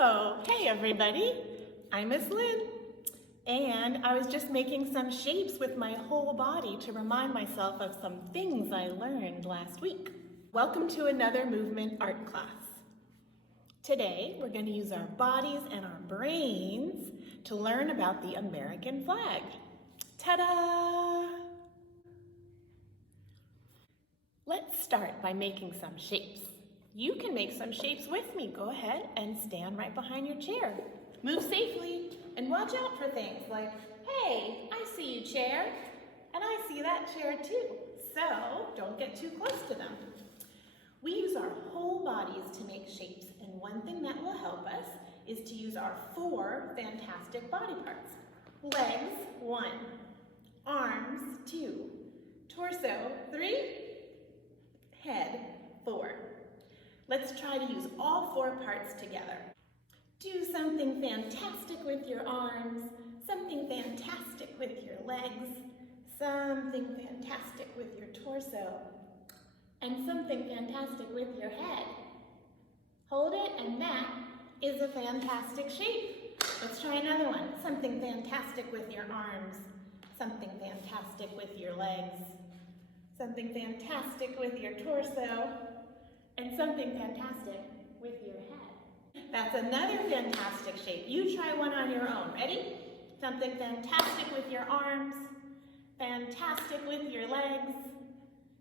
Oh, hey everybody, I'm Miss Lynn, and I was just making some shapes with my whole body to remind myself of some things I learned last week. Welcome to another movement art class. Today, we're going to use our bodies and our brains to learn about the American flag. Ta-da! Let's start by making some shapes. You can make some shapes with me. Go ahead and stand right behind your chair. Move safely and watch out for things like, hey, I see you, chair, and I see that chair too. So don't get too close to them. We use our whole bodies to make shapes, and one thing that will help us is to use our 4 fantastic body parts. Legs, 1. Arms, 2. Torso, 3. Head, 4. Let's try to use all 4 parts together. Do something fantastic with your arms, something fantastic with your legs, something fantastic with your torso, and something fantastic with your head. Hold it, and that is a fantastic shape. Let's try another one. Something fantastic with your arms, something fantastic with your legs, something fantastic with your torso, and something fantastic with your head. That's another fantastic shape. You try one on your own. Ready? Something fantastic with your arms, fantastic with your legs,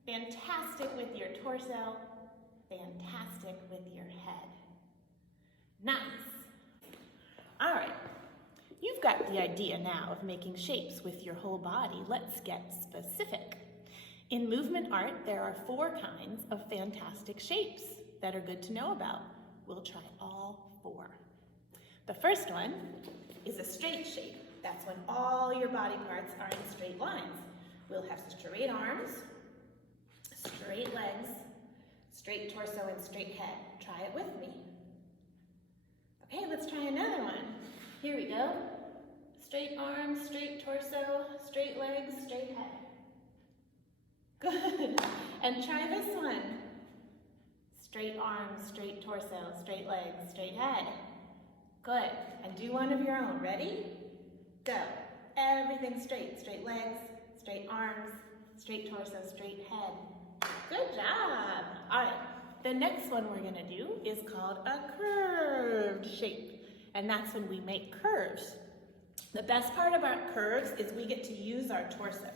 fantastic with your torso, fantastic with your head. Nice. All right. You've got the idea now of making shapes with your whole body. Let's get specific. In movement art, there are 4 kinds of fantastic shapes that are good to know about. We'll try all 4. The first one is a straight shape. That's when all your body parts are in straight lines. We'll have straight arms, straight legs, straight torso, and straight head. Try it with me. Okay, let's try another one. Here we go. Straight arms, straight torso, straight legs, straight head. Good. And try this one. Straight arms, straight torso, straight legs, straight head. Good. And do one of your own. Ready? Go. Everything straight. Straight legs, straight arms, straight torso, straight head. Good job. All right. The next one we're going to do is called a curved shape. And that's when we make curves. The best part about curves is we get to use our torso.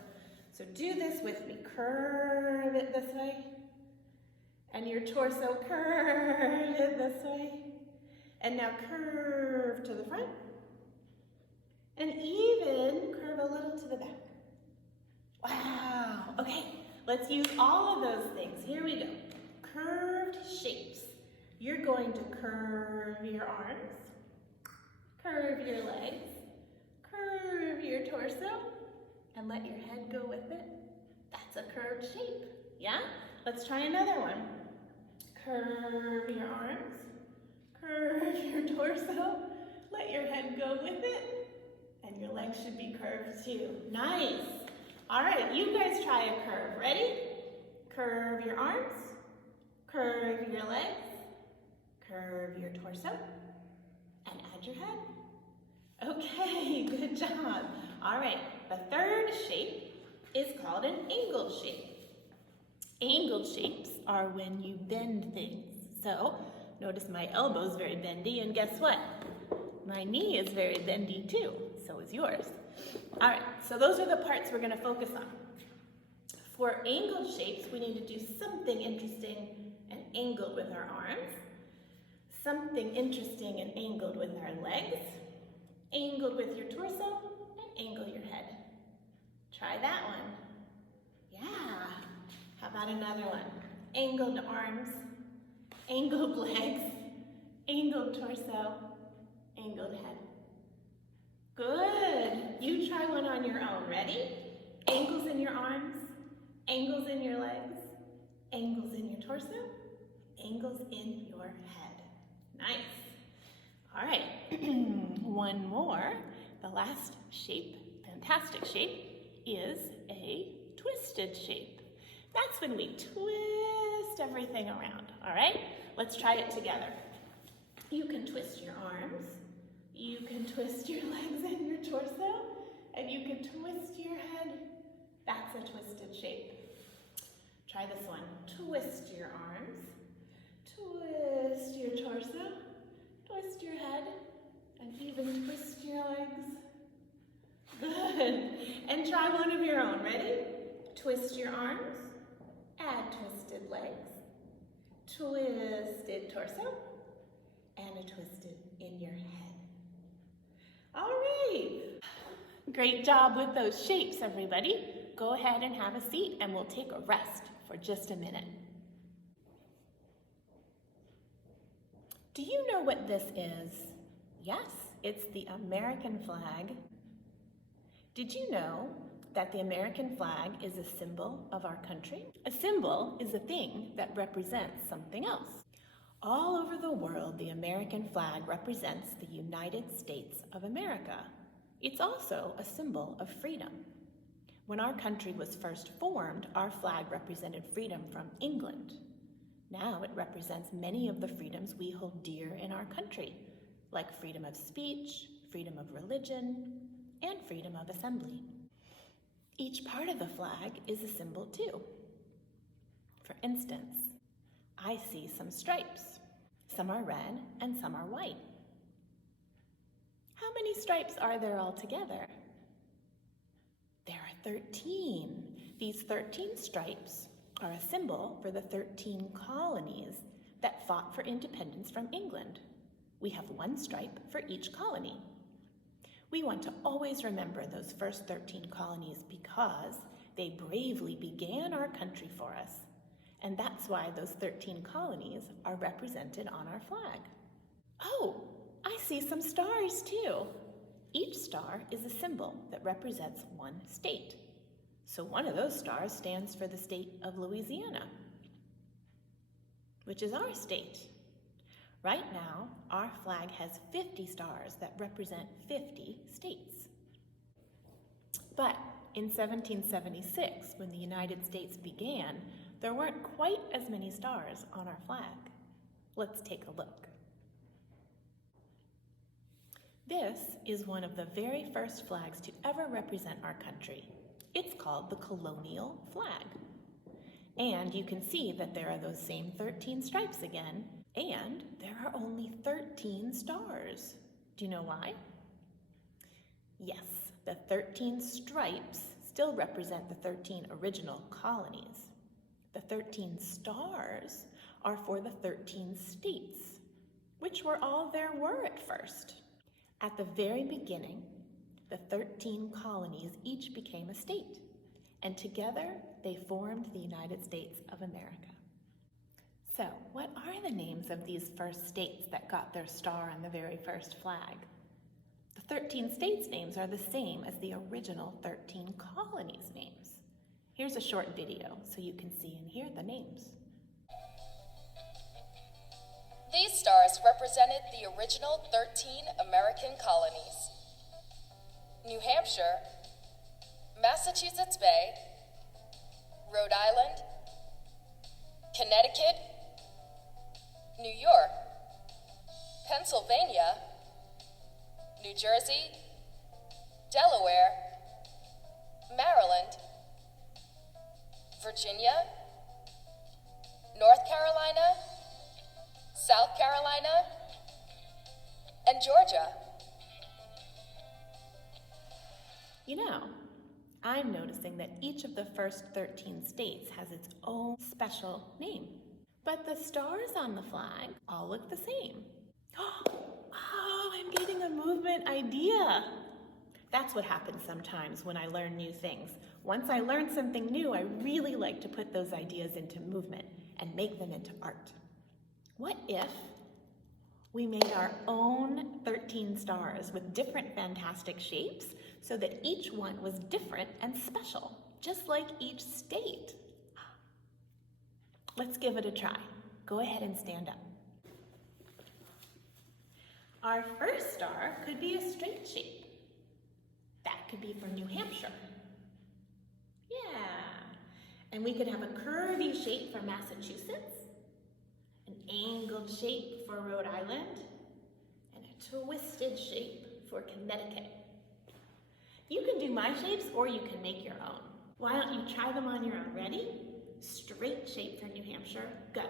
So do this with me. Curve it this way. And your torso, curve it this way. And now curve to the front. And even curve a little to the back. Wow. Okay, let's use all of those things. Here we go. Curved shapes. You're going to curve your arms, curve your legs, curve your torso, and let your head go with it. That's a curved shape, yeah? Let's try another one. Curve your arms, curve your torso, let your head go with it, and your legs should be curved too. Nice. All right, you guys try a curve. Ready? Curve your arms, curve your legs, curve your torso, and add your head. Okay, good job. All right, the third shape is called an angled shape. Angled shapes are when you bend things. So, notice my elbow's very bendy, and guess what? My knee is very bendy too, so is yours. All right, so those are the parts we're gonna focus on. For angled shapes, we need to do something interesting and angled with our arms, something interesting and angled with our legs, angled with your torso, and angle your head. Try that one. Yeah. How about another one? Angled arms, angled legs, angled torso, angled head. Good. You try one on your own. Ready? Angles in your arms, angles in your legs, angles in your torso, angles in your head. Nice. All right. One more. The last shape, fantastic shape, is a twisted shape. That's when we twist everything around, all right? Let's try it together. You can twist your arms, you can twist your legs and your torso, and you can twist your head. That's a twisted shape. Try this one. Twist your arms, twist your torso, twist your head, and even twist your legs. Good. And try one of your own. Ready? Twist your arms, add twisted legs, twisted torso, and a twisted in your head. All right. Great job with those shapes, everybody. Go ahead and have a seat, and we'll take a rest for just a minute. Do you know what this is? Yes, it's the American flag. Did you know that the American flag is a symbol of our country? A symbol is a thing that represents something else. All over the world, the American flag represents the United States of America. It's also a symbol of freedom. When our country was first formed, our flag represented freedom from England. Now it represents many of the freedoms we hold dear in our country, like freedom of speech, freedom of religion, and freedom of assembly. Each part of the flag is a symbol too. For instance, I see some stripes. Some are red and some are white. How many stripes are there altogether? There are 13. These 13 stripes are a symbol for the 13 colonies that fought for independence from England. We have one stripe for each colony. We want to always remember those first 13 colonies because they bravely began our country for us. And that's why those 13 colonies are represented on our flag. Oh, I see some stars too. Each star is a symbol that represents one state. So one of those stars stands for the state of Louisiana, which is our state. Right now, our flag has 50 stars that represent 50 states. But in 1776, when the United States began, there weren't quite as many stars on our flag. Let's take a look. This is one of the very first flags to ever represent our country. It's called the colonial flag. And you can see that there are those same 13 stripes again, and there are only 13 stars. Do you know why? Yes, the 13 stripes still represent the 13 original colonies. The 13 stars are for the 13 states, which were all there were at first. At the very beginning, the 13 colonies each became a state, and together they formed the United States of America. So, what are the names of these first states that got their star on the very first flag? The 13 states' names are the same as the original 13 colonies' names. Here's a short video so you can see and hear the names. These stars represented the original 13 American colonies: New Hampshire, Massachusetts Bay, Rhode Island, Connecticut, New York, Pennsylvania, New Jersey, Delaware, Maryland, Virginia, North Carolina, South Carolina, and Georgia. You know, I'm noticing that each of the first 13 states has its own special name. But the stars on the flag all look the same. Oh, I'm getting a movement idea. That's what happens sometimes when I learn new things. Once I learn something new, I really like to put those ideas into movement and make them into art. What if we made our own 13 stars with different fantastic shapes so that each one was different and special, just like each state? Let's give it a try. Go ahead and stand up. Our first star could be a straight shape. That could be from New Hampshire. Yeah. And we could have a curvy shape for Massachusetts, an angled shape for Rhode Island, twisted shape for Connecticut. You can do my shapes or you can make your own. Why don't you try them on your own? Ready? Straight shape for New Hampshire, go.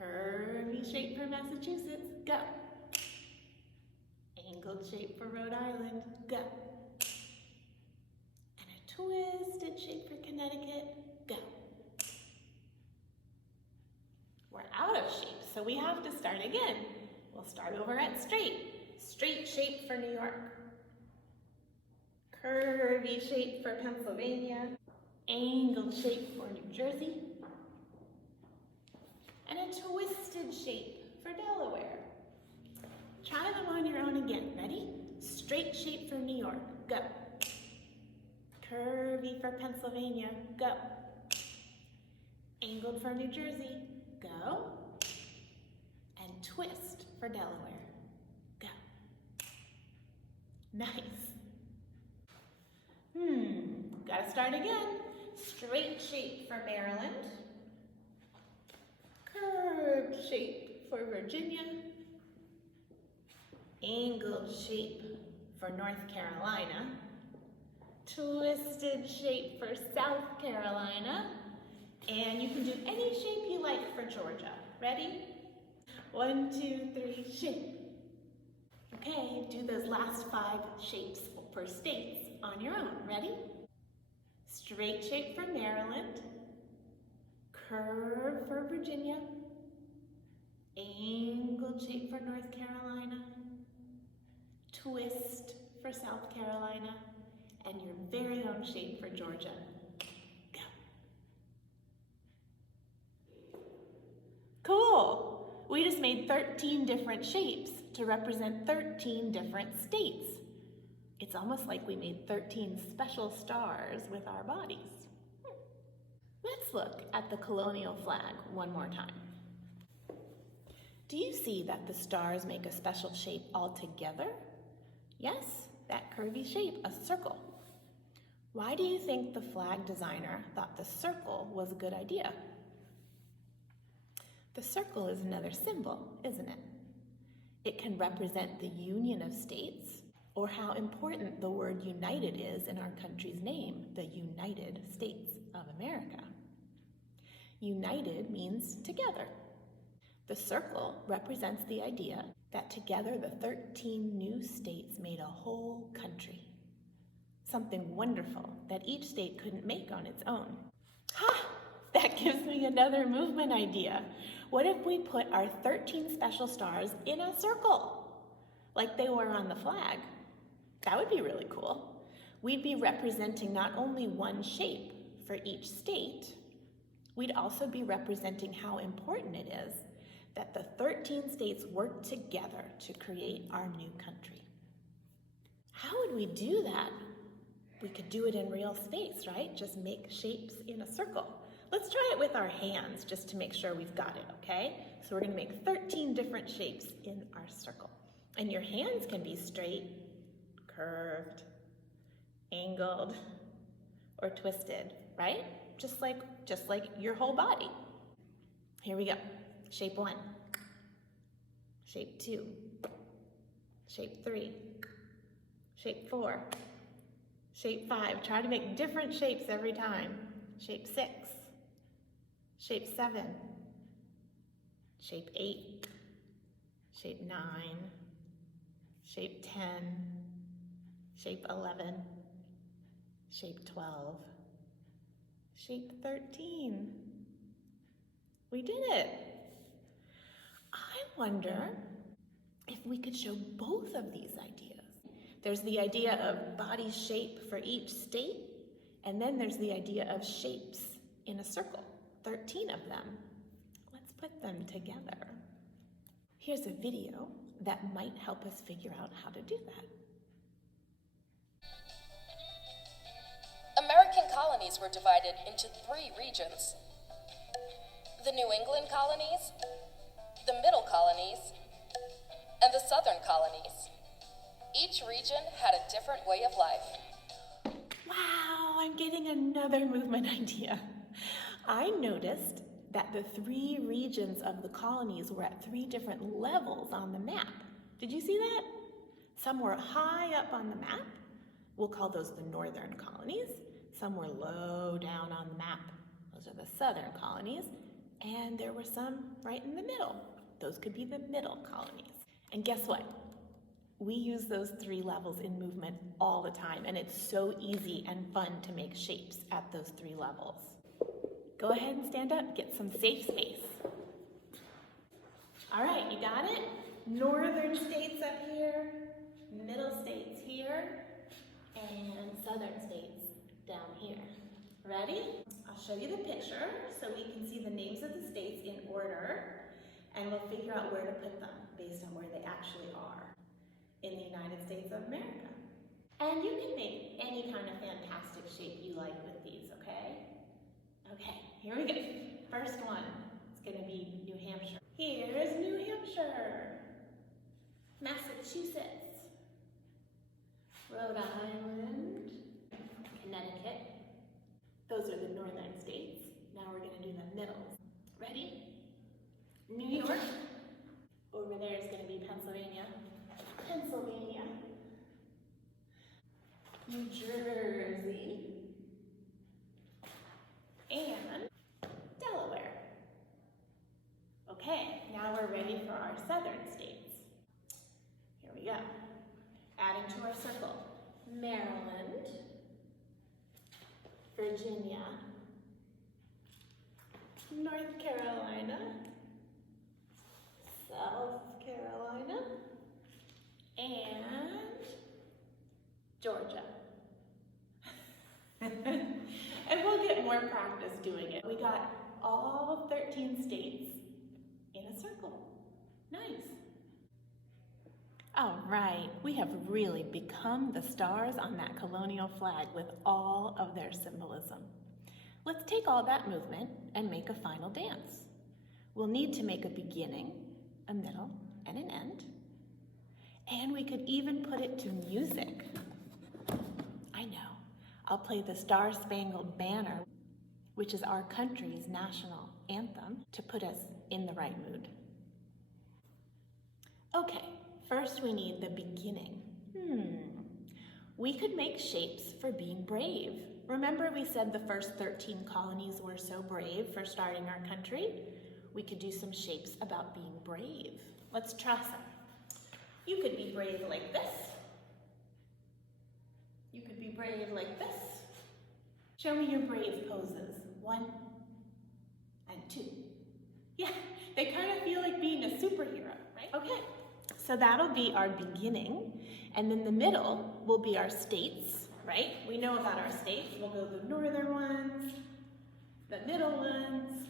Curvy shape for Massachusetts, go. Angled shape for Rhode Island, go. And a twisted shape for Connecticut, go. We're out of shapes, so we have to start again. We'll start over at straight. Straight shape for New York. Curvy shape for Pennsylvania. Angled shape for New Jersey. And a twisted shape for Delaware. Try them on your own again. Ready? Straight shape for New York. Go. Curvy for Pennsylvania. Go. Angled for New Jersey. Go. And twist for Delaware. Go. Nice. Gotta start again. Straight shape for Maryland. Curved shape for Virginia. Angled shape for North Carolina. Twisted shape for South Carolina. And you can do any shape you like for Georgia. Ready? 1, 2, 3, shape. Okay, do those last 5 shapes for states on your own. Ready? Straight shape for Maryland. Curve for Virginia. Angled shape for North Carolina. Twist for South Carolina. And your very own shape for Georgia. Go. Cool! We just made 13 different shapes to represent 13 different states. It's almost like we made 13 special stars with our bodies. Let's look at the colonial flag one more time. Do you see that the stars make a special shape altogether? Yes, that curvy shape, a circle. Why do you think the flag designer thought the circle was a good idea? The circle is another symbol, isn't it? It can represent the union of states, or how important the word united is in our country's name, the United States of America. United means together. The circle represents the idea that together the 13 new states made a whole country. Something wonderful that each state couldn't make on its own. Ha! That gives me another movement idea. What if we put our 13 special stars in a circle, like they were on the flag? That would be really cool. We'd be representing not only one shape for each state, we'd also be representing how important it is that the 13 states work together to create our new country. How would we do that? We could do it in real space, right? Just make shapes in a circle. Let's try it with our hands just to make sure we've got it, okay? So we're gonna make 13 different shapes in our circle. And your hands can be straight, curved, angled, or twisted, right? Just like your whole body. Here we go. Shape 1, shape 2, shape 3, shape 4, shape 5. Try to make different shapes every time. Shape 6, shape 7, shape 8, shape 9, shape 10, shape 11, shape 12, shape 13. We did it. I wonder if we could show both of these ideas. There's the idea of body shape for each state, and then there's the idea of shapes in a circle, 13 of them. Let's put them together. Here's a video that might help us figure out how to do that. American colonies were divided into 3 regions. The New England colonies, the Middle colonies, and the Southern colonies. Each region had a different way of life. Wow, I'm getting another movement idea. I noticed that the 3 regions of the colonies were at 3 different levels on the map. Did you see that? Some were high up on the map. We'll call those the northern colonies. Some were low down on the map. Those are the southern colonies. And there were some right in the middle. Those could be the middle colonies. And guess what? We use those 3 levels in movement all the time, and it's so easy and fun to make shapes at those 3 levels. Go ahead and stand up, get some safe space. All right, you got it? Northern states up here, middle states here, and southern states down here. Ready? I'll show you the picture so we can see the names of the states in order, and we'll figure out where to put them based on where they actually are in the United States of America. And you can make any kind of fantastic shape you like with these, okay? Okay, here we go. First one, it's gonna be New Hampshire. Here's New Hampshire, Massachusetts, Rhode Island, Connecticut. Those are the northern states. Now we're gonna do the middles. Ready? New York. Over there is gonna be Pennsylvania. Pennsylvania. New Jersey. And Delaware. Okay, now we're ready for our southern states. Here we go. Adding to our circle. Maryland, Virginia, North Carolina, South Carolina, and Georgia. And we'll get more practice doing it. We got all 13 states in a circle. Nice. All right, we have really become the stars on that colonial flag with all of their symbolism. Let's take all that movement and make a final dance. We'll need to make a beginning, a middle, and an end. And we could even put it to music. I know. I'll play the Star-Spangled Banner, which is our country's national anthem, to put us in the right mood. Okay, first we need the beginning. We could make shapes for being brave. Remember we said the first 13 colonies were so brave for starting our country? We could do some shapes about being brave. Let's try some. You could be brave like this. You could be brave like this. Show me your brave poses. 1 and 2. Yeah, they kind of feel like being a superhero, right? Okay, so that'll be our beginning. And then the middle will be our states, right? We know about our states. We'll go the northern ones, the middle ones,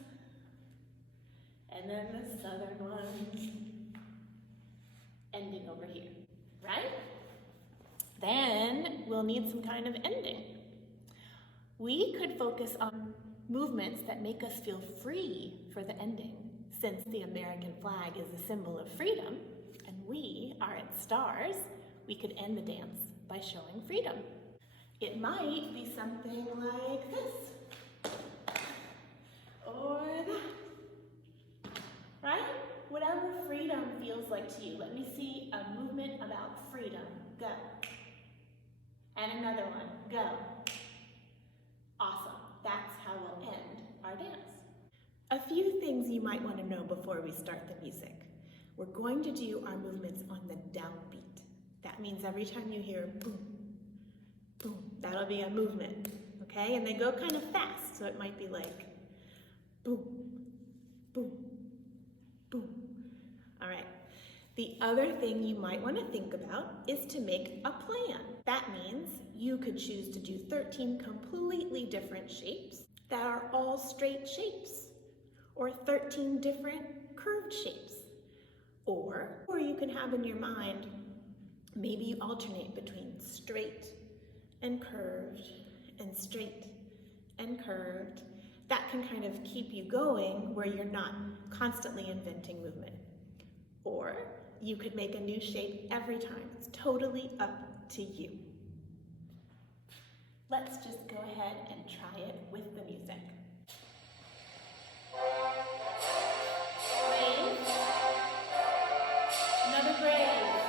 and then the southern ones, ending over here, right? Then we'll need some kind of ending. We could focus on movements that make us feel free for the ending. Since the American flag is a symbol of freedom, and we are its stars, we could end the dance by showing freedom. It might be something like this, or that, right? Whatever freedom feels like to you. Let me see a movement about freedom. Go. And another one. Go. Awesome. That's how we'll end our dance. A few things you might want to know before we start the music. We're going to do our movements on the downbeat. That means every time you hear boom, boom, that'll be a movement, okay? And they go kind of fast, so it might be like boom, boom, boom. All right. The other thing you might want to think about is to make a plan. That means you could choose to do 13 completely different shapes that are all straight shapes, or 13 different curved shapes. Or you can have in your mind, maybe you alternate between straight and curved and straight and curved. That can kind of keep you going where you're not constantly inventing movement. Or you could make a new shape every time. It's totally up to you. Let's just go ahead and try it with the music. Brave. Another brave.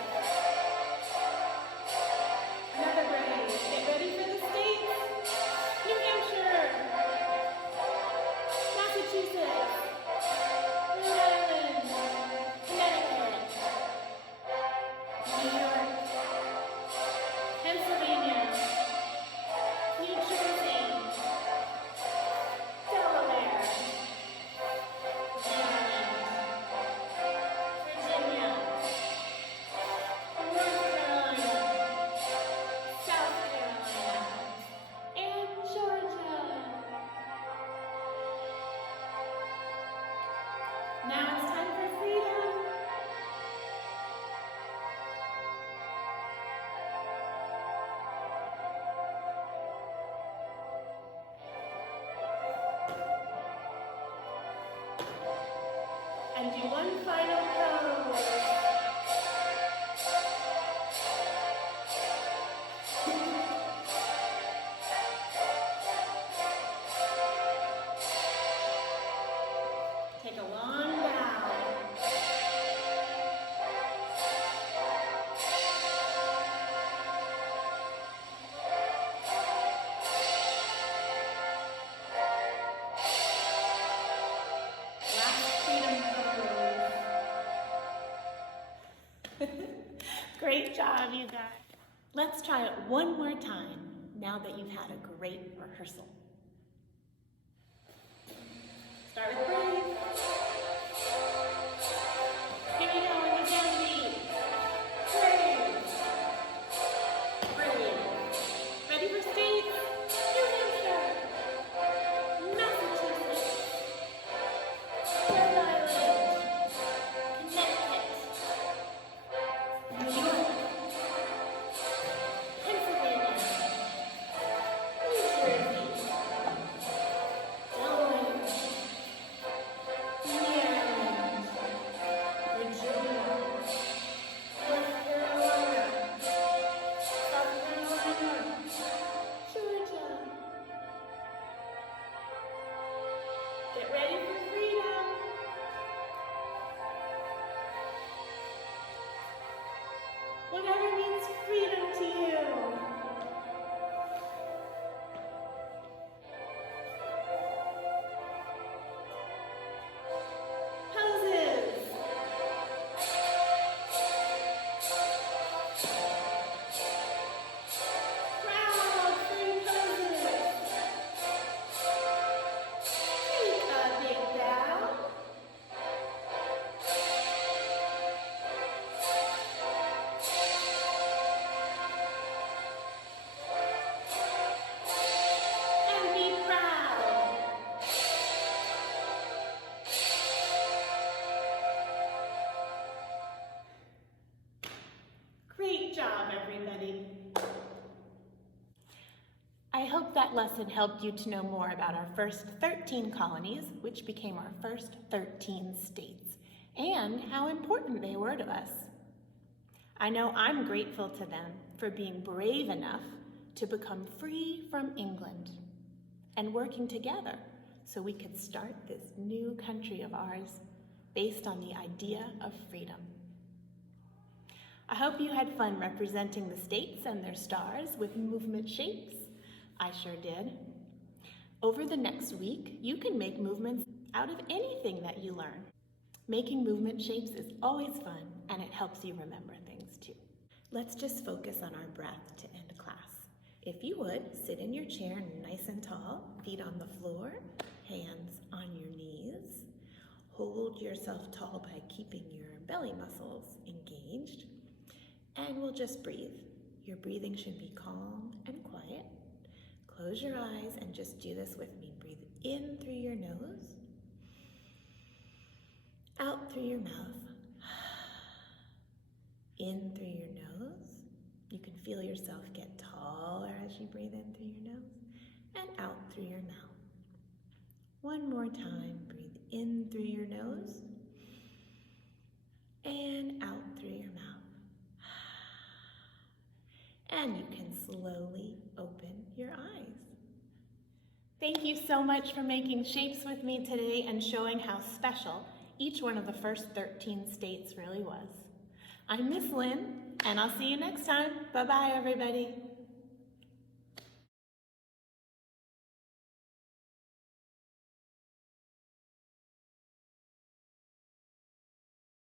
Great job, you guys. Let's try it one more time now that you've had a great rehearsal. Start with breathe. Here we go in the down beat. Breathe. Breathe. Ready for states? New Hampshire, Massachusetts, Rhode Island, Connecticut, New York, Pennsylvania, New Jersey, Delaware, Maryland, Virginia, North Carolina, South Carolina, Georgia. Get ready for freedom. Whatever means freedom to you. Poses. Proud free poses. Take a big bow. And be proud. Great job, everybody. I hope that lesson helped you to know more about our first 13 colonies, which became our first 13 states, and how important they were to us. I know I'm grateful to them for being brave enough to become free from England and working together so we could start this new country of ours based on the idea of freedom. I hope you had fun representing the states and their stars with movement shapes. I sure did. Over the next week, you can make movements out of anything that you learn. Making movement shapes is always fun, and it helps you remember things too. Let's just focus on our breath to end class. If you would, sit in your chair nice and tall, feet on the floor, hands on your knees. Hold yourself tall by keeping your belly muscles engaged, and we'll just breathe. Your breathing should be calm and quiet. Close your eyes and just do this with me. Breathe in through your nose, out through your mouth, in through your nose. You can feel yourself get taller as you breathe in through your nose, and out through your mouth. One more time. Breathe in through your nose, and out through your mouth. And you can slowly open your eyes. Thank you so much for making shapes with me today and showing how special each one of the first 13 states really was. I'm Miss Lynn, and I'll see you next time. Bye-bye, everybody.